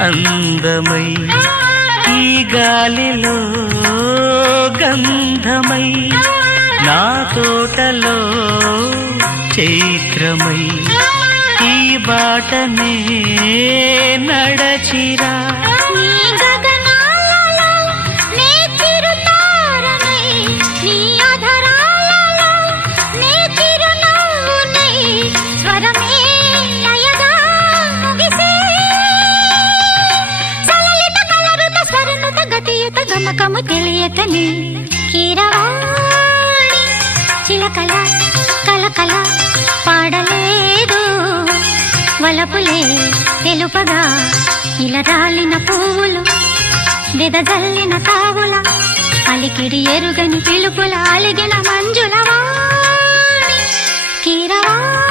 అందమై ఈ గాలిలో గంధమై నా తోటలో చైత్రమై ఈ బాటనే నడచిరా గమకము తెలియకని కీరవాణి చిలకల కలకల పాడలేదు వలపులే తెలుపగా ఇలా రాలిన పువ్వులు వెదజల్లిన తావుల అలికిడి ఎరుగని పిలుపుల అలిగిన మంజుల వాణి కీరవాణి